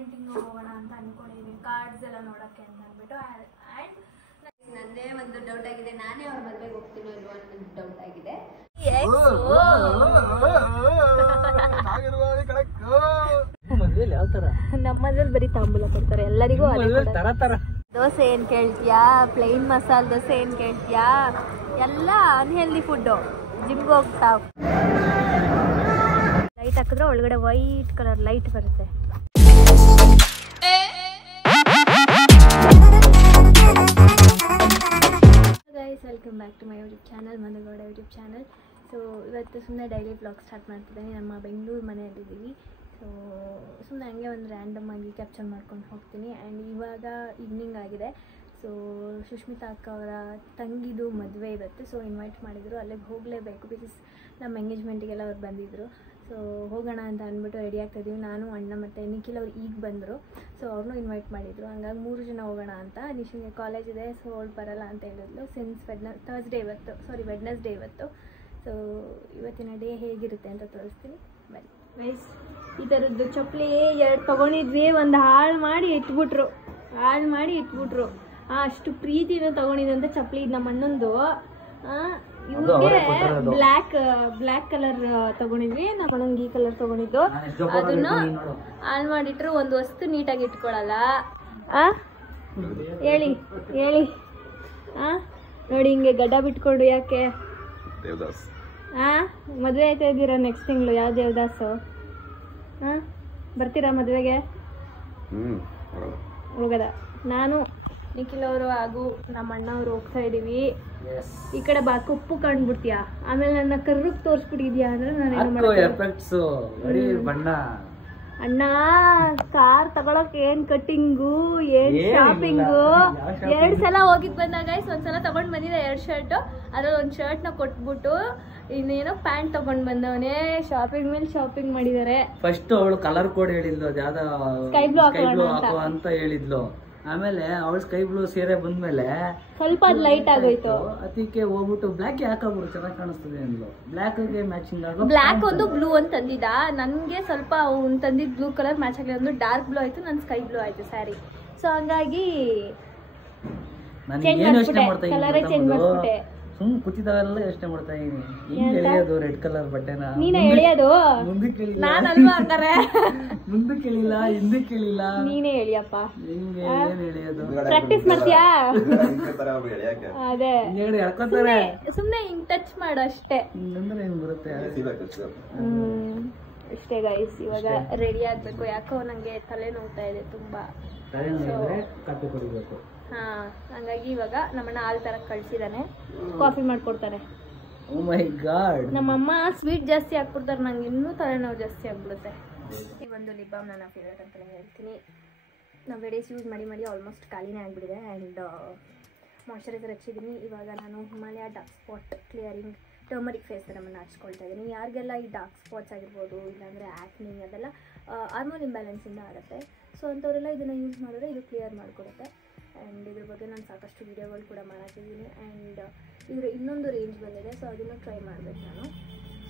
Printing ಹೋಗೋಣ ಅಂತ ಅಂದ್ಕೊಂಡಿದ್ದೀನಿ, ಕಾರ್ಡ್ಸ್ ಎಲ್ಲ ನೋಡೋಕ್ಕೆ ಅಂತ ಅಂದ್ಬಿಟ್ಟು. ಆ್ಯಂಡ್ ನನ್ನೇ ಒಂದು ಡೌಟ್ ಆಗಿದೆ, ನಾನೇ ಅವ್ರ ಮದುವೆಗೆ ಹೋಗ್ತೀನೋ ಇಲ್ವೋ ಅನ್ನೋದು ಡೌಟ್ ಆಗಿದೆ. ನಮ್ಮ ಮನೇಲಿ ಬರೀ ತಾಂಬೂಲ ಕೊಡ್ತಾರೆ ಎಲ್ಲರಿಗೂ. ದೋಸೆ ಏನ್ ಕೇಳ್ತೀಯಾ, ಪ್ಲೈನ್ ಮಸಾಲೆ ದೋಸೆ ಏನ್ ಕೇಳ್ತೀಯಾ, ಎಲ್ಲ ಅನ್ಹೆಲ್ದಿ ಫುಡ್ಡು. ಜಿಮ್ಗೆ ಹೋಗ್ತಾ ಲೈಟ್ ಹಾಕಿದ್ರೆ ಒಳಗಡೆ ವೈಟ್ ಕಲರ್ ಲೈಟ್ ಬರುತ್ತೆ. Guys, welcome back to my YouTube channel, Managowda YouTube channel. So ಇವತ್ತು ಸುಮ್ಮನೆ ಡೈಲಿ ಬ್ಲಾಗ್ ಸ್ಟಾರ್ಟ್ ಮಾಡ್ತಿದ್ದೀನಿ. ನಮ್ಮ ಬೆಂಗಳೂರು ಮನೆಯಲ್ಲಿದ್ದೀವಿ. ಸೊ ಸುಮ್ಮನೆ ಹಂಗೆ ಒಂದು ರ್ಯಾಂಡಮ್ ಆಗಿ ಕ್ಯಾಪ್ಚರ್ ಮಾಡ್ಕೊಂಡು ಹೋಗ್ತೀನಿ. ಆ್ಯಂಡ್ ಇವಾಗ ಈವ್ನಿಂಗ್ ಆಗಿದೆ. ಸೊ ಸುಷ್ಮಿತಾ ಅಕ್ಕ ಅವರ ತಂಗಿದು ಮದುವೆ ಇವತ್ತು. ಸೊ ಇನ್ವೈಟ್ ಮಾಡಿದರು, ಅಲ್ಲಿಗೆ ಹೋಗಲೇಬೇಕು ಬಿಕಾಸ್ ನಮ್ಮ ಎಂಗೇಜ್ಮೆಂಟಿಗೆಲ್ಲ ಅವ್ರು ಬಂದಿದ್ದರು. ಸೊ ಹೋಗೋಣ ಅಂತ ಅಂದ್ಬಿಟ್ಟು ರೆಡಿ ಆಗ್ತಾಯಿದ್ದೀವಿ. ನಾನು, ಅಣ್ಣ ಮತ್ತು ನಿಖಿಲ್ ಅವ್ರು ಈಗ ಬಂದರು. ಸೊ ಅವ್ರನ್ನೂ ಇನ್ವೈಟ್ ಮಾಡಿದರು. ಹಂಗಾಗಿ 3 ಜನ ಹೋಗೋಣ ಅಂತ. ನಿಶಿಗೆ ಕಾಲೇಜ್ ಇದೆ, ಸೊ ಅವಳು ಬರಲ್ಲ ಅಂತ ಹೇಳಿದ್ಲು. ಸಿನ್ಸ್ ವೆಡ್ನೆಸ್ಡೇ ಇವತ್ತು. ಸೊ ಇವತ್ತಿನ ಡೇ ಹೇಗಿರುತ್ತೆ ಅಂತ ತೋರಿಸ್ತೀನಿ, ಬನ್ನಿ. ವೈಸ್ ಈ ಥರದ್ದು ಚಪ್ಪಲಿ 2 ತೊಗೊಂಡಿದ್ವಿ, ಒಂದು ಹಾಳು ಮಾಡಿ ಇಟ್ಬಿಟ್ರು. ಅಷ್ಟು ಪ್ರೀತಿಯಿಂದ ತೊಗೊಂಡಿದ್ದಂಥ ಚಪ್ಪಲಿ ಇದು ನಮ್ಮ ಅಣ್ಣಂದು. ಇವ್ರಿಗೆ ಬ್ಲ್ಯಾಕ್ ಕಲರ್ ತಗೊಂಡಿದ್ವಿ, ನಮ್ಮ ಅಣ್ಣಂಗೆ ಈ ಕಲರ್ ತಗೊಂಡಿದ್ದು. ಅದನ್ನು ಹಾಳು ಮಾಡಿಟ್ರು, ಒಂದು ವಸ್ತು ನೀಟಾಗಿ ಇಟ್ಕೊಳಲ್ಲ. ಹೇಳಿ ನೋಡಿ, ಹಿಂಗೆ ಗಡ್ಡ ಬಿಟ್ಕೊಂಡು ಯಾಕೆ? ಮದುವೆ ಆಯ್ತಾ ಇದ್ದೀರಾ ನೆಕ್ಸ್ಟ್ ತಿಂಗಳು? ಯಾವ ದೇವದಾಸು? ಬರ್ತೀರಾ ಮದುವೆಗೆ? ಹೋಗದ ನಾನು, ನಿಖಿಲ್ ಅವರು ಹಾಗೂ ನಮ್ಮ ಅಣ್ಣ ಅವರು ಹೋಗ್ತಾ ಇದೀವಿ. ಈ ಕಡೆ ಬಾ, ಕಪ್ಪು ಕಂಡ್ಬಿಡ್ತೀಯಾ, ಆಮೇಲೆ ನನ್ನ ಕರ್ರಗ್ ತೋರಿಸ್ಬಿಟ್ಟಿದ್ಯಾ ಅಂದ್ರೆ ನಾನು ಅಣ್ಣ ಕಾರ್ ತಗೊಳಕ್ ಏನ್ ಕಟ್ಟಿಂಗು, ಏನ್ ಶಾಪಿಂಗು. 2 ಸಲ ಹೋಗಿದ್ ಬಂದಾಗ ಒಂದ್ಸಲ ತಗೊಂಡ್ ಬಂದಿದ್ದೆ 2 ಶರ್ಟ್. ಅದ್ರಲ್ಲಿ ಒಂದು ಶರ್ಟ್ ನ ಕೊಟ್ಬಿಟ್ಟು ಇನ್ನೇನೋ ಪ್ಯಾಂಟ್ ತಗೊಂಡ್ ಬಂದವನೇ. ಶಾಪಿಂಗ್ ಮೇಲೆ ಶಾಪಿಂಗ್ ಮಾಡಿದಾರೆ. ಫಸ್ಟ್ ಅವಳು ಕಲರ್ ಕೋಡ್ ಹೇಳಿದ್ಲು, ಯಾವ್ದೋ ಸ್ಕೈ ಬ್ಲೂ ಅಂತ ಹೇಳಿದ್ಲು. ಆಮೇಲೆ ಅವಳು ಸ್ಕೈ ಬ್ಲೂ ಸೀರೆ ಬಂದ್ಮೇಲೆ ಸ್ವಲ್ಪ ಲೈಟ್ ಆಗೋಯ್ತು. ಅದಕ್ಕೆ ಹೋಗ್ಬಿಟ್ಟು ಬ್ಲಾಕ್ ಯಾಕಾಗ್ಬಿಡು ಚೆನ್ನಾಗಿ ಕಾಣಿಸ್ತದೆ ಅಂದ್ಲು. ಬ್ಲಾಕ್ ಗೆ ಮ್ಯಾಚಿಂಗ್ ಆಗೋ ಬ್ಲಾಕ್ ಒಂದು ಬ್ಲೂ ಅಂತ ತಂದಿದ್ದ. ನನ್ಗೆ ಸ್ವಲ್ಪ ಅವ್ನು ತಂದಿದ್ ಬ್ಲೂ ಕಲರ್ ಮ್ಯಾಚ್ ಆಗಲಿ. ಒಂದು ಡಾರ್ಕ್ ಬ್ಲೂ ಆಯ್ತು, ನನ್ ಸ್ಕೈ ಬ್ಲೂ ಆಯ್ತು ಸ್ಯಾರಿ. ಸೊ ಹಂಗಾಗಿ ಕಲರೇ ಚೇಂಜ್ ಮಾಡ್ಬಿಟ್ಟೆ. ಸುಮ್ ಕೂತಿದಾವೆಲ್ಲ ಯೋಚನೆ ಮಾಡ್ತಾ ಇದೀನಿ, ಹಿಂಗ್ ಎಳೆಯೋದು ರೆಡ್ ಕಲರ್ ಬಟ್ಟೆನ. ನೀನ ಎಳೆಯೋದು? ಮುಂದಕ್ಕೆ ಎಳಿಲ್ಲ, ನಾನಲ್ವಾ ಹಂಗಾರೆ? ಮುಂದಕ್ಕೆ ಎಳಿಲ್ಲ, ಹಿಂದಕ್ಕೆ ಎಳಿಲ್ಲ, ನೀನೇ ಎಳಿಯಪ್ಪ. ಹಿಂಗೆ ಏನ್ ಎಳೆಯೋದು? ಪ್ರಾಕ್ಟೀಸ್ ಮಾಡ್ತೀಯಾ? ಅದೇ ಎಳ್ಕೊತಾರೆ, ಸುಮ್ನೆ ಹಿಂಗ್ ಟಚ್ ಮಾಡು ಅಷ್ಟೇ. ಹಿಂಗಂದ್ರೆ ಹೆಂಗ್ ಬರುತ್ತೆ? ಅಷ್ಟೇ ಗೈಸ್. ಇವಾಗ ರೆಡಿ ಆಗ್ಬೇಕು. ಯಾಕೋ ನಂಗೆ ತಲೆ ನೋವ್ತಾ ಇದೆ ತುಂಬಾ. ಕಾಫಿ ಕುಡಿಬೇಕು. ಹಂಗಾಗಿ ಇವಾಗ ನಮ್ಮಣ್ಣ ಹಾಲು ತರಕ್ ಕಳ್ಸಿದಾನೆ, ಕಾಫಿ ಮಾಡ್ಕೊಡ್ತಾರೆ. ಓ ಮೈ ಗಾಡ್, ನಮ್ಮಮ್ಮ ಸ್ವೀಟ್ ಜಾಸ್ತಿ ಹಾಕ್ಬಿಡ್ತಾರೆ, ನಂಗೆ ಇನ್ನೂ ತಲೆನೋವು ಜಾಸ್ತಿ ಆಗ್ಬಿಡುತ್ತೆ. ಈ ಒಂದು ಲಿಪ್ ಬಾಮ್ ನನ್ನ ಫೇವ್ರೇಟ್ ಅಂತಲೇ ಹೇಳ್ತೀನಿ. ನಾವು ಡೇಸ್ ಯೂಸ್ ಮಾಡಿ ಆಲ್ಮೋಸ್ಟ್ ಖಾಲಿನೇ ಆಗಿಬಿಟ್ಟಿದೆ. ಆ್ಯಂಡ್ ಮಾಯ್ಶ್ಚರೈಸರ್ ಹಚ್ಚಿದ್ದೀನಿ. ಇವಾಗ ನಾನು Himalaya dark spot clearing turmeric face ನಮ್ಮನ್ನು ಹಚ್ಕೊಳ್ತಾ ಇದ್ದೀನಿ. ಯಾರಿಗೆಲ್ಲ ಈ ಡಾರ್ಕ್ ಸ್ಪಾಟ್ಸ್ ಆಗಿರ್ಬೋದು, ಇಲ್ಲಾಂದರೆ ಆ್ಯಕ್ನಿ, ಅದೆಲ್ಲ ಹಾರ್ಮೋನ್ ಇಂಬ್ಯಾಲೆನ್ಸಿಂದ ಆಗುತ್ತೆ. ಸೊ ಅಂಥವರೆಲ್ಲ ಇದನ್ನು ಯೂಸ್ ಮಾಡಿದ್ರೆ ಇದು ಕ್ಲಿಯರ್ ಮಾಡಿಕೊಡುತ್ತೆ. ಆ್ಯಂಡ್ ಇದ್ರ ಬಗ್ಗೆ ನಾನು ಸಾಕಷ್ಟು ವೀಡಿಯೋಗಳು ಕೂಡ ಮಾಡಿದ್ದೀನಿ. ಆ್ಯಂಡ್ ಇದರ ಇನ್ನೊಂದು ರೇಂಜ್ ಬಂದಿದೆ, ಸೊ ಅದನ್ನು ಟ್ರೈ ಮಾಡಬೇಕು ನಾನು.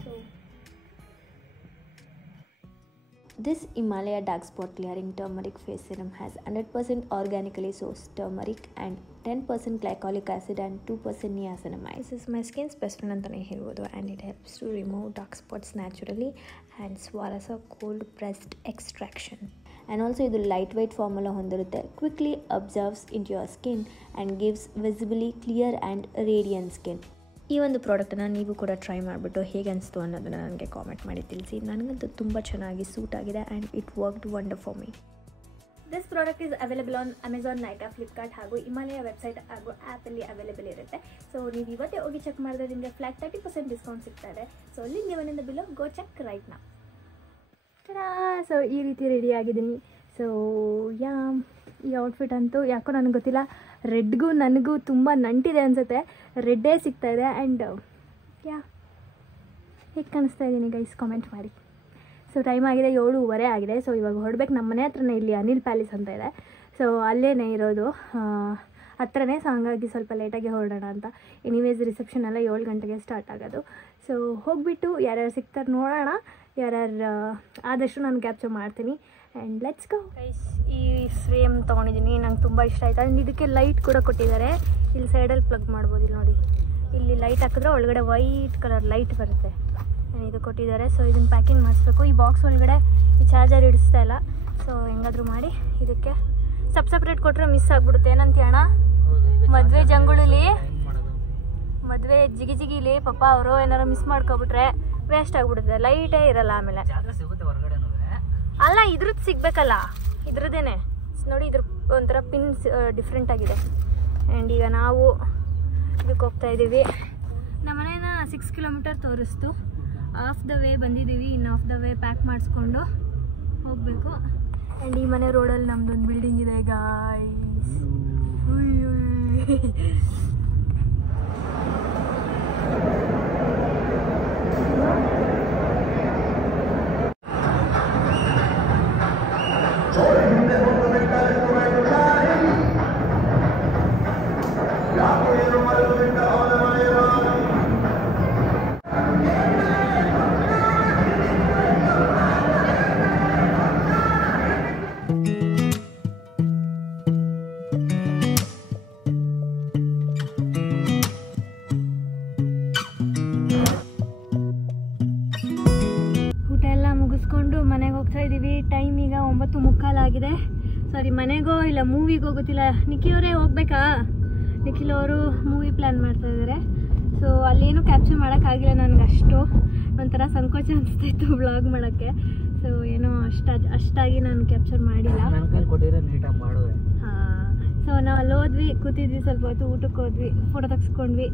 So This Himalaya Dark Spot Clearing Turmeric Face Serum has 100% organically sourced turmeric and 10% glycolic acid and 2% niacinamide. This is my skin's best friend antane helbodu, and it helps to remove dark spots naturally and Swarasa cold pressed extraction. And also idu lightweight formula hondirutte, quickly absorbs into your skin and gives visibly clear and radiant skin. ಈ ಒಂದು ಪ್ರಾಡಕ್ಟನ್ನು ನೀವು ಕೂಡ try ಮಾಡಿಬಿಟ್ಟು ಹೇಗೆ ಅನಿಸ್ತು ಅನ್ನೋದನ್ನು ನನಗೆ ಕಾಮೆಂಟ್ ಮಾಡಿ ತಿಳಿಸಿ. ನನಗಂತೂ ತುಂಬ ಚೆನ್ನಾಗಿ ಸೂಟ್ ಆಗಿದೆ and it worked wonder for me. This product is available on Amazon, Nykaa, Flipkart ಹಾಗೂ ಹಿಮಾಲಯ ವೆಬ್ಸೈಟ್ ಹಾಗೂ ಆ್ಯಪಲ್ಲಿ ಅವೈಲೇಬಲ್ ಇರುತ್ತೆ. ಸೊ ನೀವು ಇವತ್ತೇ ಹೋಗಿ ಚೆಕ್ ಮಾಡಿದ್ರೆ ನಿಮಗೆ ಫ್ಲಾಟ್ 30% ಡಿಸ್ಕೌಂಟ್ ಸಿಗ್ತಾ ಇದೆ. So link given in the below, go check right now. So ಈ ರೀತಿ ರೆಡಿ ಆಗಿದ್ದೀನಿ. ಸೊ ಈ ಔಟ್ಫಿಟ್ ಅಂತೂ ಯಾಕೋ ನನಗೆ ಗೊತ್ತಿಲ್ಲ, ರೆಡ್ಗೂ ನನಗೂ ತುಂಬ ನಂಟಿದೆ ಅನಿಸುತ್ತೆ. ರೆಡ್ಡೇ ಸಿಗ್ತಾಯಿದೆ. ಆ್ಯಂಡ್ ಹೇಗೆ ಕಾಣಿಸ್ತಾ ಇದ್ದೀನಿ ಗೈಸ್, ಕಾಮೆಂಟ್ ಮಾಡಿ. ಸೊ ಟೈಮ್ ಆಗಿದೆ 7:15 ಆಗಿದೆ. ಸೊ ಇವಾಗ ಹೊರಡ್ಬೇಕು. ನಮ್ಮ ಮನೆ ಹತ್ರನೇ ಇಲ್ಲಿ ಅನಿಲ್ ಪ್ಯಾಲೇಸ್ ಅಂತ ಇದೆ. ಸೊ ಅಲ್ಲೇ ಇರೋದು ಹತ್ರನೇ. ಸೊ ಹಂಗಾಗಿ ಸ್ವಲ್ಪ ಲೇಟಾಗಿ ಹೊರಡೋಣ ಅಂತ. ಎನಿವೇಸ್ ರಿಸೆಪ್ಷನ್ ಎಲ್ಲ 7 ಗಂಟೆಗೆ ಸ್ಟಾರ್ಟ್ ಆಗೋದು. ಸೊ ಹೋಗಿಬಿಟ್ಟು ಯಾರ್ಯಾರು ಸಿಗ್ತಾರೆ ನೋಡೋಣ. ಯಾರ್ಯಾರು ಆದಷ್ಟು ನಾನು ಕ್ಯಾಪ್ಚರ್ ಮಾಡ್ತೀನಿ. And let's go guys. ಈ ಫ್ರೇಮ್ ತೊಗೊಂಡಿದ್ದೀನಿ, ನಂಗೆ ತುಂಬ ಇಷ್ಟ ಆಯ್ತು. ಆ್ಯಂಡ್ ಇದಕ್ಕೆ ಲೈಟ್ ಕೂಡ ಕೊಟ್ಟಿದ್ದಾರೆ. ಇಲ್ಲಿ ಸೈಡಲ್ಲಿ ಪ್ಲಗ್ ಮಾಡ್ಬೋದು. ಇಲ್ಲಿ ನೋಡಿ, ಇಲ್ಲಿ ಲೈಟ್ ಹಾಕಿದ್ರೆ ಒಳಗಡೆ ವೈಟ್ ಕಲರ್ ಲೈಟ್ ಬರುತ್ತೆ. ಇದು ಕೊಟ್ಟಿದ್ದಾರೆ. ಸೊ ಇದನ್ನು ಪ್ಯಾಕಿಂಗ್ ಮಾಡಿಸ್ಬೇಕು. ಈ ಬಾಕ್ಸ್ ಒಳಗಡೆ ಈ ಚಾರ್ಜರ್ ಇಡಿಸ್ತಾ ಇಲ್ಲ. ಸೊ ಹೆಂಗಾದರೂ ಮಾಡಿ ಇದಕ್ಕೆ ಸಪ್ರೇಟ್ ಕೊಟ್ಟರೆ ಮಿಸ್ ಆಗಿಬಿಡುತ್ತೆ. ಏನಂತೀಯ ಅಣ್ಣ? ಮದುವೆ ಜಂಗುಳಿಲಿ, ಮದುವೆ ಜಿಗಿಲಿ ಪಾಪ ಅವರು ಏನಾರು ಮಿಸ್ ಮಾಡ್ಕೊಬಿಟ್ರೆ ವೇಸ್ಟ್ ಆಗಿಬಿಡುತ್ತೆ. ಲೈಟೇ ಇರಲ್ಲ ಆಮೇಲೆ. ಅಲ್ಲ, ಇದ್ರದ್ದು ಸಿಗ್ಬೇಕಲ್ಲ, ಇದ್ರದ್ದೇನೆ ನೋಡಿ. ಇದ್ರ ಒಂಥರ ಪಿನ್ಸ್ ಡಿಫ್ರೆಂಟ್ ಆಗಿದೆ. ಆ್ಯಂಡ್ ಈಗ ನಾವು ಇದಕ್ಕೆ ಹೋಗ್ತಾ ಇದ್ದೀವಿ. ನಮ್ಮ ಮನೇನ 6 ಕಿಲೋಮೀಟರ್ ತೋರಿಸ್ತು. ಆಫ್ ದ ವೇ ಬಂದಿದ್ದೀವಿ. ಇನ್ನು ಆಫ್ ದ ವೇ ಪ್ಯಾಕ್ ಮಾಡಿಸ್ಕೊಂಡು ಹೋಗಬೇಕು. ಆ್ಯಂಡ್ ಈ ಮನೆ ರೋಡಲ್ಲಿ ನಮ್ಮದೊಂದು ಬಿಲ್ಡಿಂಗ್ ಇದೆ ಗಾಯ್ಸ್. ಟೈಮ್ ಈಗ 9:45 ಆಗಿದೆ. ಸಾರಿ, ಮನೆಗೋ ಇಲ್ಲ ಮೂವಿಗೋ ಗೊತ್ತಿಲ್ಲ. ನಿಖಿಲವರೇ ಹೋಗ್ಬೇಕಾ? ನಿಖಿಲ್ ಅವರು ಮೂವಿ ಪ್ಲ್ಯಾನ್ ಮಾಡ್ತಾ ಇದ್ದಾರೆ. ಸೊ ಅಲ್ಲೇನು ಕ್ಯಾಪ್ಚರ್ ಮಾಡೋಕ್ಕಾಗಿಲ್ಲ ನನಗೆ. ಅಷ್ಟು ಒಂಥರ ಸಂಕೋಚ ಅನಿಸ್ತಾಯಿತ್ತು ವ್ಲಾಗ್ ಮಾಡೋಕ್ಕೆ. ಸೊ ಏನೋ ಅಷ್ಟಾಗಿ ನಾನು ಕ್ಯಾಪ್ಚರ್ ಮಾಡಿಲ್ಲ. ಹಾಂ. ಸೊ ನಾವು ಅಲ್ಲಿ ಹೋದ್ವಿ, ಕೂತಿದ್ವಿ, ಸ್ವಲ್ಪ ಹೊತ್ತು ಊಟಕ್ಕೆ ಹೋದ್ವಿ, ಫೋಟೋ ತೆಗೆಸ್ಕೊಂಡ್ವಿ,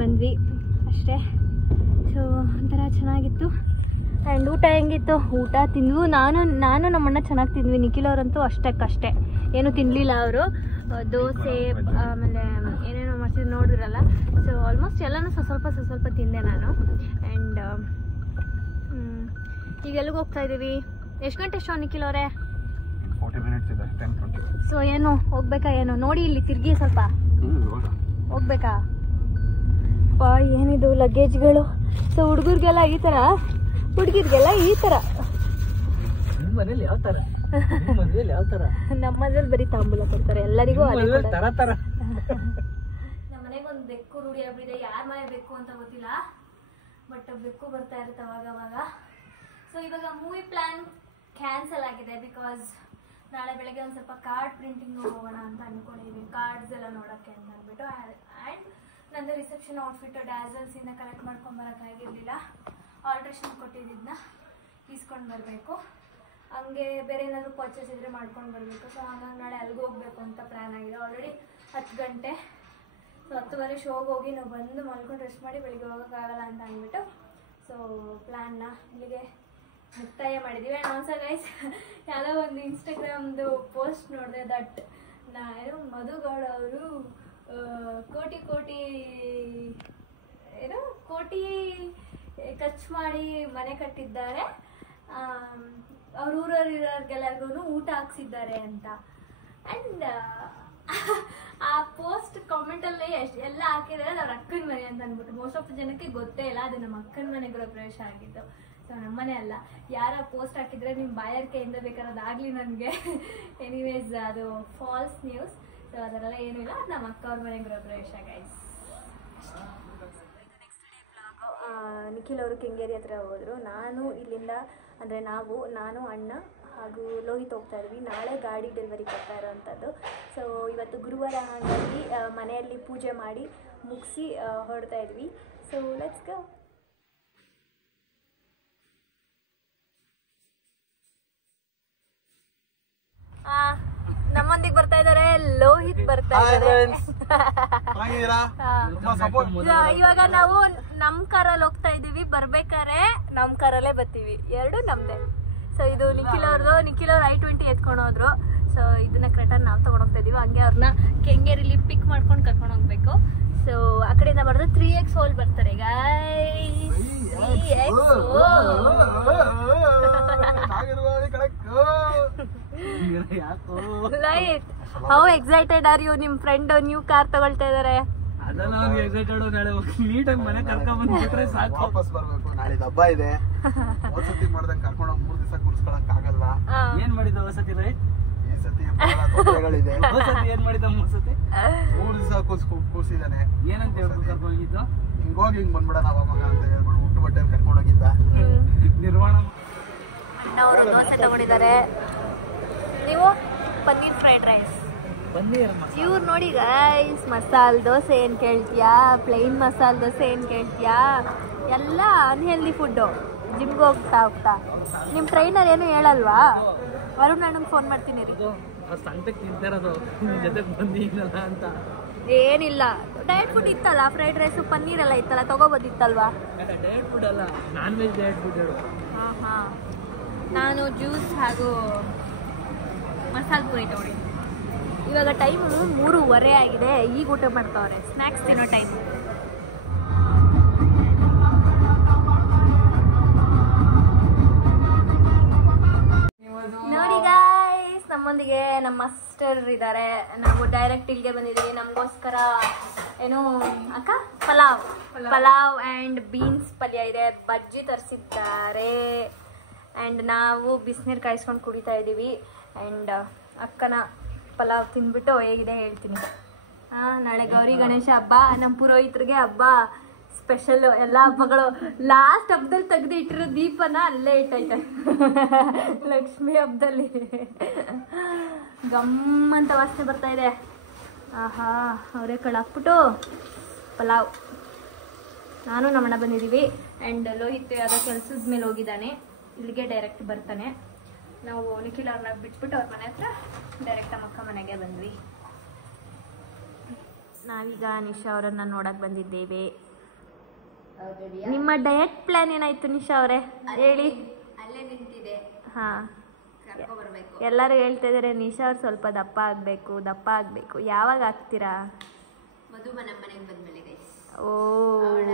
ಬಂದ್ವಿ ಅಷ್ಟೇ. ಸೊ ಒಂಥರ ಚೆನ್ನಾಗಿತ್ತು. ಆ್ಯಂಡ್ ಊಟ ಹೆಂಗಿತ್ತು? ಊಟ ತಿಂದ್ವು. ನಾನು ನಮ್ಮಣ್ಣ ಚೆನ್ನಾಗಿ ತಿಂದ್ವಿ. ನಿಖಿಲ್ ಅವರಂತೂ ಅಷ್ಟಕ್ಕಷ್ಟೇ, ಏನೂ ತಿನ್ನಲಿಲ್ಲ ಅವರು. ದೋಸೆ ಆಮೇಲೆ ಏನೇನೋ ಮಾಡ್ತಿದ್ದು ನೋಡಿದ್ರಲ್ಲ. ಸೊ ಆಲ್ಮೋಸ್ಟ್ ಎಲ್ಲನೂ ಸ್ವಲ್ಪ ತಿಂದೆ ನಾನು. ಆ್ಯಂಡ್ ಈಗ ಎಲ್ಲಿಗೆ ಹೋಗ್ತಾ ಇದ್ದೀವಿ? ಎಷ್ಟು ಗಂಟೆ ಶೋ ನಿಖಿಲ್ ಅವರೇ? 40 minutes ಇದೆ, 10:20. ಸೊ ಏನು ಹೋಗ್ಬೇಕಾ? ಏನು ನೋಡಿ, ಇಲ್ಲಿ ತಿರ್ಗಿ ಸ್ವಲ್ಪ ಹೋಗ್ಬೇಕಾ? ಏನಿದು ಲಗೇಜ್ಗಳು. ಸೊ ಹುಡುಗರಿಗೆಲ್ಲ ಈ ಥರ, ಹುಡುಗಿರ್ಗೆಲ್ಲ ಈ ಥರ. ನಿಮ್ಮ ಮನೇಲಿ ಯಾವ ಥರ? ಮದುವೆಯಲ್ಲಿ ಯಾವ ಥರ? ನಮ್ಮ ಮನೇಲಿ ಬರೀ ತಾಂಬೂಲ ಕೊಡ್ತಾರೆ ಎಲ್ಲರಿಗೂ. ಥರ ಥರ. ನಮ್ಮ ಮನೆಗೆ ಒಂದು ಬೆಕ್ಕು ರೂಢಿ ಆಗ್ಬಿಟ್ಟಿದೆ. ಯಾರ ಮನೆ ಬೇಕು ಅಂತ ಗೊತ್ತಿಲ್ಲ, ಬಟ್ ಬೆಕ್ಕು ಬರ್ತಾ ಇರುತ್ತೆ ಅವಾಗ. ಸೊ ಇವಾಗ ಮೂವಿ ಪ್ಲ್ಯಾನ್ ಕ್ಯಾನ್ಸಲ್ ಆಗಿದೆ. ಬಿಕಾಸ್ ನಾಳೆ ಬೆಳಗ್ಗೆ ಒಂದು ಸ್ವಲ್ಪ ಕಾರ್ಡ್ ಪ್ರಿಂಟಿಂಗ್ ಹೋಗೋಣ ಅಂತ ಅಂದ್ಕೊಂಡಿದ್ದೀವಿ. ಕಾರ್ಡ್ಸ್ ಎಲ್ಲ ನೋಡೋಕ್ಕೆ ಅಂತ ಅಂದ್ಬಿಟ್ಟು. ಆ್ಯಂಡ್ ನಂದು ರಿಸೆಪ್ಷನ್ ಔಟ್ಫಿಟ್ ಡ್ಯಾಸಲ್ಸಿಂದ ಕಲೆಕ್ಟ್ ಮಾಡ್ಕೊಂಬರೋಕ್ಕಾಗಿರಲಿಲ್ಲ. ಆಲ್ಟ್ರೇಷನ್ ಕೊಟ್ಟಿದ್ದನ್ನ ಇಸ್ಕೊಂಡು ಬರಬೇಕು. ಹಂಗೆ ಬೇರೆ ಏನಾದರೂ ಪರ್ಚೇಸ್ ಇದ್ದರೆ ಮಾಡ್ಕೊಂಡು ಬರಬೇಕು. ಸೊ ಹಾಗಾಗಿ ನಾಳೆ ಅಲ್ಲಿಗೆ ಹೋಗಬೇಕು ಅಂತ ಪ್ಲ್ಯಾನ್ ಆಗಿದೆ. ಆಲ್ರೆಡಿ 10 ಗಂಟೆ. ಸೊ 10:30 ಶೋಗೆ ಹೋಗಿ ನಾವು ಬಂದು ಮಲ್ಕೊಂಡು ರೆಸ್ಟ್ ಮಾಡಿ ಬೆಳಿಗ್ಗೆ ಹೋಗೋಕ್ಕಾಗಲ್ಲ ಅಂತ ಅಂದ್ಬಿಟ್ಟು ಸೊ ಪ್ಲ್ಯಾನ್ನ ಇಲ್ಲಿಗೆ ಮುಕ್ತಾಯ ಮಾಡಿದ್ದೀವಿ. ಆ್ಯಂಡ್ ಆಲ್ಸೋ ಗೈಸ್, ಯಾವುದೋ ಒಂದು ಇನ್ಸ್ಟಾಗ್ರಾಮ್ದು ಪೋಸ್ಟ್ ನೋಡಿದೆ. ದಟ್ ಏನು ಮಧುಗೌಡ ಅವರು ಕೋಟಿ ಖರ್ಚು ಮಾಡಿ ಮನೆ ಕಟ್ಟಿದ್ದಾರೆ. ಅವ್ರ ಊರಲ್ಲಿರೋರ್ಗೆಲ್ಲರಿಗೂ ಊಟ ಹಾಕ್ಸಿದ್ದಾರೆ ಅಂತ. ಆ್ಯಂಡ್ ಆ ಪೋಸ್ಟ್ ಕಾಮೆಂಟಲ್ಲಿ ಎಲ್ಲ ಹಾಕಿದ್ದಾರೆ ಅದು ಅವ್ರ ಅಕ್ಕನ ಮನೆ ಅಂತ ಅಂದ್ಬಿಟ್ಟು. ಮೋಸ್ಟ್ ಆಫ್ ಜನಕ್ಕೆ ಗೊತ್ತೇ ಇಲ್ಲ ಅದು ನಮ್ಮ ಅಕ್ಕನ ಮನೆ ಗೃಹ ಪ್ರವೇಶ ಆಗಿದ್ದು. ಸೊ ನಮ್ಮನೆ ಅಲ್ಲ. ಯಾರ ಪೋಸ್ಟ್ ಹಾಕಿದರೆ ನಿಮ್ಮ ಬಾಯರ್ಕೆಯಿಂದ ಬೇಕಾದ್ರೆ ಅದಾಗಲಿ ನನಗೆ. ಎನಿವೇಸ್ ಅದು ಫಾಲ್ಸ್ ನ್ಯೂಸ್. ಸೊ ಅದರೆಲ್ಲ ಏನೂ ಇಲ್ಲ. ಅದು ನಮ್ಮ ಅಕ್ಕ ಅವ್ರ ಮನೆ ಗೃಹ ಪ್ರವೇಶ ಗೈಸ್. ನಿಖಿಲ್ ಅವರು ಕೆಂಗೇರಿ ಹತ್ರ ಹೋದರು. ನಾನು ಇಲ್ಲಿಂದ ಅಂದರೆ ನಾನು ಅಣ್ಣ ಹಾಗೂ ಲೋಹಿತ್ ಹೋಗ್ತಾ ಇದ್ವಿ. ನಾಳೆ ಗಾಡಿ ಡೆಲಿವರಿ ಕೊಡ್ತಾ ಇರೋವಂಥದ್ದು. ಸೊ ಇವತ್ತು ಗುರುವಾರ, ಹಾಗಾಗಿ ಮನೆಯಲ್ಲಿ ಪೂಜೆ ಮಾಡಿ ಮುಗಿಸಿ ಹೊರಡ್ತಾ ಇದ್ವಿ. So let's go. ನಮ್ಮೊಂದಿಗೆ ಬರ್ತಾ ಇದ್ದಾರೆ ಲೋಹಿತ್, ಬರ್ತಾ ಇದ್ದಾರೆ. ಇವಾಗ ನಾವು ನಮ್ಮ ಕಾರಲ್ಲಿ ಹೋಗ್ತಾ ಇದೀವಿ. ಬರ್ಬೇಕಾದ್ರೆ ನಮ್ಮ ಕಾರಲ್ಲೇ ಬರ್ತೀವಿ. ಎರಡು ನಮ್ದೇ. ಸೊ ಇದು ನಿಖಿಲ್ ಅವ್ರದ್ದು. ನಿಖಿಲ್ ಅವ್ರು I-20 ಎತ್ಕೊಂಡು ಹೋದ್ರು. ಸೊ ಇದನ್ನ ಕ್ರೆಟನ್ ನಾವು ತೊಗೊಂಡು ಹೋಗ್ತಾ ಇದೀವಿ. ಹಂಗೆ ಅವ್ರನ್ನ ಕೆಂಗೇರಿಲಿ ಪಿಕ್ ಮಾಡ್ಕೊಂಡು ಕರ್ಕೊಂಡು ಹೋಗ್ಬೇಕು. ಸೊ ಆ ಕಡೆಯಿಂದ ಬರೆದು 3X ಹೋಲ್ ಬರ್ತಾರೆ guys. 3X light. How excited are you? ನಿಮ್ಮ ಫ್ರೆಂಡ್ ನ್ಯೂ ಕಾರ್ ತಗೊಳ್ತಾ ಇದ್ದಾರೆ. ಅದೆಲ್ಲ ಅವ್ನಿಗೆ ಎಕ್ಸೈಟೆಡ್ ನಾಳೆ ನೀಟಾಗಿ ಮನೆ ಕರ್ಕೊಂಡ್ ಬಂದ್ಬಿಟ್ರೆ ಸಾಕು. ವಾಪಸ್ ಬರ್ಬೇಕು, ನಾಳೆ ಹಬ್ಬ ಇದೆ. ಒಂದ್ಸತಿ ಮಾಡ್ದಂಗೆ ಕರ್ಕೊಂಡೋಗಿ 3 ದಿವಸ ಕೂರ್ಸ್ಕೊಳಕ್ ಆಗಲ್ಲ. ಏನ್ ಮಾಡಿದ ಹೊಸತಿ ರೈ? ಈ ಸತಿ ಬಹಳ ತೊಂದರೆಗಳಿದೆ. ಹೊಸತಿ ಏನ್ ಮಾಡಿದ? 3 ಸತಿ 3 ದಿವಸ ಕೂರ್ಸಿದಾನೆ. ಏನಂತ ಹೇಳ್ಬಿಟ್ಟು ಕರ್ಕೊಂಡೋಗಿದ್ದು? ಹಿಂಗೋಗಿ ಹಿಂಗ್ ಬಂದ್ಬಿಡ ನಾವ್ ಮಗ ಅಂತ ಹೇಳ್ಬಿಟ್ಟು ಹುಟ್ಟು ಬಟ್ಟೆ ಕರ್ಕೊಂಡೋಗಿದ್ದ. ನಿರ್ವಾಣ ಅವರು ದೋಸೆ ತಗೊಂಡಿದ್ದಾರೆ. ನೀವು ಪನ್ನೀರ್ ಫ್ರೈಡ್ ರೈಸ್. ಇವ್ರು ನೋಡಿ ಗೈಸ್, ಮಸಾಲೆ ದೋಸೆ ಏನು ಕೇಳ್ತೀಯಾ, ಪ್ಲೈನ್ ಮಸಾಲೆ ದೋಸೆ ಏನು ಕೇಳ್ತೀಯಾ, ಎಲ್ಲ ಅನ್ಹೆಲ್ದಿ ಫುಡ್ಡು. ಜಿಮ್ಗೆ ಹೋಗ್ತಾ ಹೋಗ್ತಾ ನಿಮ್ಮ ಟ್ರೈನರ್ ಏನು ಹೇಳಲ್ವಾ? ವರುಣ್ ನನಗೆ ಫೋನ್ ಮಾಡ್ತೀನಿ ರೀ. ಸಂತೆಗೆ ತಿಂತಾರದು ಜೊತೆಗೆ ಬಂದಿಲ್ಲ ಅಂತ ಏನಿಲ್ಲ, ಡಯಟ್ ಫುಡ್ ಇತ್ತಲ್ಲ, ಫ್ರೈಡ್ ರೈಸು ಪನ್ನೀರ್ ಎಲ್ಲ ಇತ್ತಲ್ಲ, ತಗೋಬೋದಿತ್ತಲ್ವಾ? ಡಯಟ್ ಫುಡ್ ಅಲ್ಲ, ನಾನ್ ವೆಜ್ ಡಯಟ್ ಫುಡ್ ಹೇಳು. ಹಾಂ ಹಾಂ, ನಾನು ಜ್ಯೂಸ್ ಹಾಗೂ ಮಸಾಲೆ ಪುರಿ ತಗೊಂಡಿದ್ದೀನಿ. ಇವಾಗ ಟೈಮು 3:15 ಆಗಿದೆ. ಈಗ ಊಟ ಮಾಡ್ತಾವ್ರೆ, ಸ್ನ್ಯಾಕ್ಸ್ ತಿನ್ನೋ ಟೈಮ್. ನೋಡಿ ಗಾಯ್ಸ್, ನಮ್ಮೊಂದಿಗೆ ನಮ್ಮ ಮಾಸ್ಟರ್ ಇದ್ದಾರೆ. ನಾವು ಡೈರೆಕ್ಟ್ ಇಲ್ಲಿಗೆ ಬಂದಿದ್ದೀವಿ. ನಮಗೋಸ್ಕರ ಏನು ಅಕ್ಕ ಪಲಾವ್ ಆ್ಯಂಡ್ ಬೀನ್ಸ್ ಪಲ್ಯ ಇದೆ, ಬಜ್ಜಿ ತರಿಸಿದ್ದಾರೆ. ಆ್ಯಂಡ್ ನಾವು ಬಿಸಿನೀರು ಕಾಯಿಸ್ಕೊಂಡು ಕುಡಿತಾ ಇದ್ದೀವಿ. ಆ್ಯಂಡ್ ಅಕ್ಕನ ಪಲಾವ್ ತಿಂದ್ಬಿಟ್ಟು ಹೇಗಿದೆ ಹೇಳ್ತೀನಿ. ನಾಳೆ ಗೌರಿ ಗಣೇಶ ಹಬ್ಬ, ನಮ್ಮ ಪುರೋಹಿತರಿಗೆ ಹಬ್ಬ ಸ್ಪೆಷಲ್ಲು. ಎಲ್ಲ ಹಬ್ಬಗಳು ಲಾಸ್ಟ್ ಹಬ್ಬದಲ್ಲಿ ತೆಗೆದು ಇಟ್ಟಿರೋ ದೀಪನ ಅಲ್ಲೇ ಇಟ್ಟೈತೆ. ಲಕ್ಷ್ಮಿ ಹಬ್ಬದಲ್ಲಿ ಗಮ್ಮಂತ ವಾಸನೆ ಬರ್ತಾ ಇದೆ. ಆಹಾ, ಅವರೇ ಕಳಾಕ್ಬಿಟ್ಟು ಪಲಾವ್. ನಾನು ನಮ್ಮಣ್ಣ ಬಂದಿದ್ದೀವಿ. ಆ್ಯಂಡ್ ಲೋಹಿತ್ ಯಾವುದೋ ಕೆಲಸದ ಮೇಲೆ ಹೋಗಿದ್ದಾನೆ, ಇಲ್ಲಿಗೆ ಡೈರೆಕ್ಟ್ ಬರ್ತಾನೆ. ನಾವು ನಿಖಿಲ್ ಅವ್ರನ್ನ ಬಿಟ್ಬಿಟ್ಟು ಅವ್ರ ಮನೆ ಹತ್ರ ಡೈರೆಕ್ಟ್ ನಮ್ಮ ಅಕ್ಕ ಮನೆಗೆ ಬಂದ್ವಿ. ನಾವೀಗ ನಿಶಾ ಅವರನ್ನು ನೋಡಕ್ಕೆ ಬಂದಿದ್ದೇವೆ. ನಿಮ್ಮ ಡಯಟ್ ಪ್ಲಾನ್ ಏನಾಯ್ತು ನಿಶಾ ಅವರೇ? ಹೇಳಿ. ಅಲ್ಲೇ ನಿಂತಿದೆ. ಹಾಂ, ಬರ್ಬೇಕು. ಎಲ್ಲರೂ ಹೇಳ್ತಾ ಇದ್ದಾರೆ ನಿಶಾ ಅವ್ರು ಸ್ವಲ್ಪ ದಪ್ಪ ಆಗಬೇಕು. ಯಾವಾಗ ಆಗ್ತೀರಾ? ಮಧು ನಮ್ಮ ಮನೆಗೆ ಬಂದ್ಮೇಲೆ ಗೈಸ್. ಓ, ಅವಳ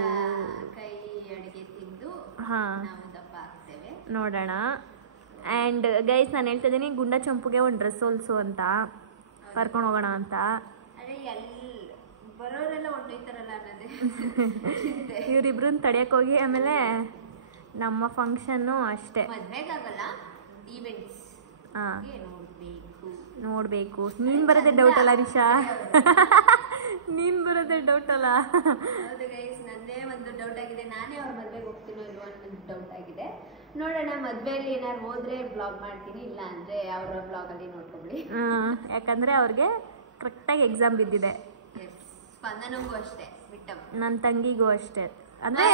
ಕೈ ಅಡುಗೆ ತಿಂದು ಹಾಂ, ನಾವು ದಪ್ಪ ಆಗ್ತೇವೆ, ನೋಡೋಣ. ಆ್ಯಂಡ್ ಗೈಸ್, ನಾನು ಹೇಳ್ತಾ ಇದ್ದೀನಿ, ಗುಂಡ ಚಂಪುಗೆ ಒಂದು ಡ್ರೆಸ್ ಹೊಲ್ಸು ಅಂತ ಕರ್ಕೊಂಡು ಹೋಗೋಣ ಅಂತ. ಅದೇ ಬರೋರೆಲ್ಲ ಹೊಂಟೋಯ್ತಾರಲ್ಲ ಅನ್ನೋದೇ ಇವರಿಬ್ರನ್ನ ತಡೆಯಕ್ಕೆ ಹೋಗಿ ಆಮೇಲೆ ನಮ್ಮ ಫಂಕ್ಷನ್ನು ಅಷ್ಟೇ. ಮದ್ವೆಗಾಗಲ್ಲ, ಈವೆಂಟ್ಸ್ ಹಾಂ, ನೋಡ್ಬೇಕು. ನೀನು ಬರೋದೇ ಡೌಟ್ ಅಲ್ಲ ನಿಶಾ? ನೀನು ಬರೋದೇ ಡೌಟ್ ಅಲ್ಲ? ಹೌದು ಗೈಸ್, ನಂದೇ ಒಂದು ಡೌಟ್ ಆಗಿದೆ. ನಾನೇ ಅವ್ರ ಮದ್ವೆಗೆ ಹೋಗ್ತೀನೋ ಇಲ್ವೋ ಅನ್ನೋದು ಡೌಟ್ ಆಗಿದೆ. ನೋಡೋಣ, ಮದ್ವೆಯಲ್ಲಿ ಏನಾದ್ರು ಹೋದ್ರೆ ಬ್ಲಾಗ್ ಮಾಡ್ತೀನಿ, ಇಲ್ಲ ಅಂದ್ರೆ ಅವರ ಬ್ಲಾಗಲ್ಲಿ ನೋಡ್ಕೊಳ್ಳಿ. ಯಾಕಂದರೆ ಅವ್ರಿಗೆ ಕರೆಕ್ಟಾಗಿ ಎಕ್ಸಾಮ್ ಬಿದ್ದಿದೆ. ಸ್ಪಂದನಂಗೂ ಅಷ್ಟೇ, ಬಿಟ್ಟಮ್ ನನ್ನ ತಂಗಿಗೂ ಅಷ್ಟೇ. ಅಂದರೆ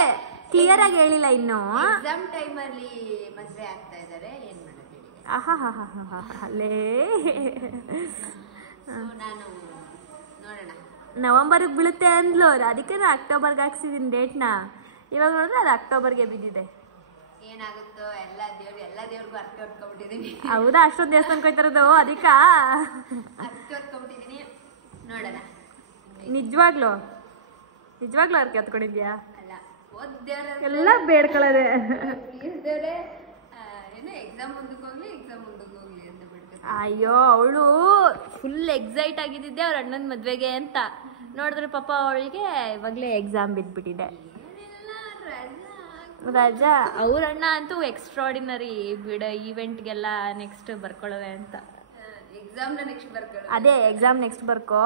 ಕ್ಲಿಯರ್ ಆಗಿ ಹೇಳಿಲ್ಲ ಇನ್ನೂ. ಎಕ್ಸಾಮ್ ಟೈಮಲ್ಲಿ ಮದ್ವೆ ಆಗ್ತಾ ಇದ್ದಾರೆ, ಏನ್ ಮಾಡೋದು? ಅಲ್ಲೇ ನಾನು ನೋಡೋಣ, ನವಂಬರ್ಗೆ ಬೀಳುತ್ತೆ ಅಂದ್ಲು, ಅದಕ್ಕೆ ನಾನು ಅಕ್ಟೋಬರ್ಗೆ ಹಾಕ್ಸಿದ್ದೀನಿ ಡೇಟ್ನ. ಇವಾಗ ನೋಡಿದ್ರೆ ಅದು ಅಕ್ಟೋಬರ್ಗೆ ಬಿದ್ದಿದೆ. ಏನಾಗುತ್ತೋ ಎಲ್ಲ ದೇವ್ರಿಗೂ ಅರ್ಥ ಹೊತ್ಕೊಂಡ್ಬಿಟ್ಟಿದೀನಿ. ಹೌದಾ? ಅಷ್ಟೊಂದು ದೇವಸ್ಥಾನಕ್ಕೆ ಹೋಯ್ತಾರದು ಅದಕ್ಕೆ ಅರ್ಥ ಹೊತ್ಕೊಂಡ್ಬಿಟ್ಟಿದೀನಿ. ನೋಡೋಣ. ನಿಜವಾಗ್ಲೂ ಅರ್ಕೆ ಹೊತ್ಕೊಂಡಿದ್ಯಾ? ಅಲ್ಲ, ಓದ್ದೇವ್ರ ಎಲ್ಲ ಬೇಡ್ಕೊಳ್ಳೋದೆ. ದೇವ್ರೆ ಏನೋ ಎಕ್ಸಾಮ್ ಮುಂದಕ್ಕೆ ಹೋಗ್ಲಿ ಅಂತ ಬಿಡ್ತಾರೆ. ಅಯ್ಯೋ, ಅವಳು ಫುಲ್ ಎಕ್ಸೈಟ್ ಆಗಿದ್ದಿದ್ದೆ ಅವ್ರ ಅಣ್ಣನ ಮದ್ವೆಗೆ ಅಂತ. ನೋಡಿದ್ರೆ ಪಾಪ ಅವಳಿಗೆ ಇವಾಗಲೇ ಎಕ್ಸಾಮ್ ಬಿದ್ದುಬಿಟ್ಟಿದೆ. ರಜಾ. ಅವ್ರ ಅಣ್ಣ ಅಂತೂ ಎಕ್ಸ್ಟ್ರಾಡಿನರಿ ಬಿಡ, ಈವೆಂಟ್ಗೆಲ್ಲ ನೆಕ್ಸ್ಟ್ ಬರ್ಕೊಳ್ಳೋವೆ ಅಂತ. ಎಕ್ಸಾಮ್ನ ನೆಕ್ಸ್ಟ್ ಬರ್ಕೊಳ್ಳೋ. ಅದೇ ಎಕ್ಸಾಮ್ ನೆಕ್ಸ್ಟ್ ಬರ್ಕೋ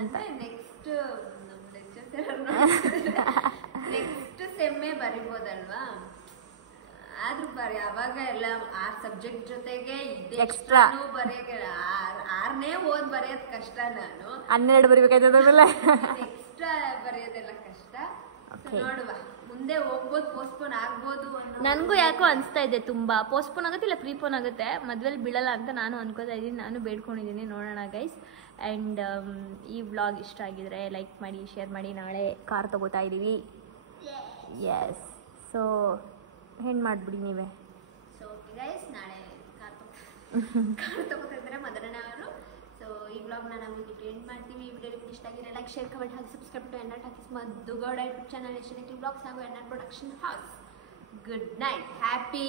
ಅಂತ. ನೆಕ್ಸ್ಟ್ ನೆಕ್ಸ್ಟ್ ಸೆಮ್ಮೆ ಬರಿಬೋದಲ್ವಾ? ಆದ್ರೂ ಅವಾಗ ಎಲ್ಲ 6 ಸಬ್ಜೆಕ್ಟ್ ಜೊತೆಗೆ ಎಕ್ಸ್ಟ್ರಾ ಬರೆಯಕ್ಕೆ 6ನೇ ಓದ್ ಬರೆಯೋದ್ ಕಷ್ಟ. ನಾನು 12 ಬರಿಬೇಕಾಯ್ತದಲ್ಲ, ಎಕ್ಸ್ಟ್ರಾ ಬರೆಯೋದೆಲ್ಲ ಕಷ್ಟ. ನೋಡುವ, ಮುಂದೆ ಹೋಗ್ಬೋದು, ಪೋಸ್ಟ್ಪೋನ್ ಆಗ್ಬೋದು. ನನಗೂ ಯಾಕೋ ಅನಿಸ್ತಾ ಇದೆ ತುಂಬ ಪೋಸ್ಟ್ಪೋನ್ ಆಗುತ್ತೆ, ಇಲ್ಲ ಪ್ರೀಪೋನ್ ಆಗುತ್ತೆ, ಮದ್ವೆಲಿ ಬೀಳಲ್ಲ ಅಂತ ನಾನು ಅನ್ಕೋತಾ ಇದ್ದೀನಿ. ನಾನು ಬೇಡ್ಕೊಂಡಿದ್ದೀನಿ, ನೋಡೋಣ ಗೈಸ್. ಆ್ಯಂಡ್ ಈ ವ್ಲಾಗ್ ಇಷ್ಟ ಆಗಿದ್ರೆ ಲೈಕ್ ಮಾಡಿ, ಶೇರ್ ಮಾಡಿ. ನಾಳೆ ಕಾರ್ ತಗೋತಾ ಇದ್ದೀವಿ. ಎಸ್, ಸೊ ಹೆಣ್ಣು ಮಾಡಿಬಿಡಿ ನೀವೇ. ಸೊ ಗೈಸ್, ನಾಳೆ ಕಾರ್ ತಗೋತಾ ಇದ್ದಾರೆ ಮದರಣ್ಣ ಅವರು. ಸೊ ಈ ವ್ಲಾಗ್ನ ನಾವು ಎಂಡ್ ಮಾಡ್ತೀವಿ. ಈ ವಿಡಿಯೋ ನಿಮ್ಗೆ ಇಷ್ಟ ಆಗಿದ್ರೆ ಲೈಕ್, ಶೇರ್, ಕಮೆಂಟ್ ಹಾಕಿ ಸಬ್ಸ್ಕ್ರೈಬ್ ಟು ಎನ್ನಟ್ ಹಾಕಿ ಮಧುಗೌಡ ಯೂಟ್ಯೂಬ್ ಚಾನಲ್, ಎಷ್ಟೇ ವ್ಲಾಗ್ಸ್ ಹಾಗೂ ಎನ್ನಟ್ production house. Good night, happy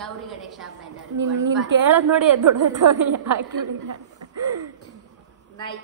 Gauri Ganesha ಹಬ್ಬ ಎಲ್ಲರೂ. ನೀನು ಕೇಳೋದು ನೋಡಿ ದೊಡ್ಡ ಹಾಕಿ. Bye.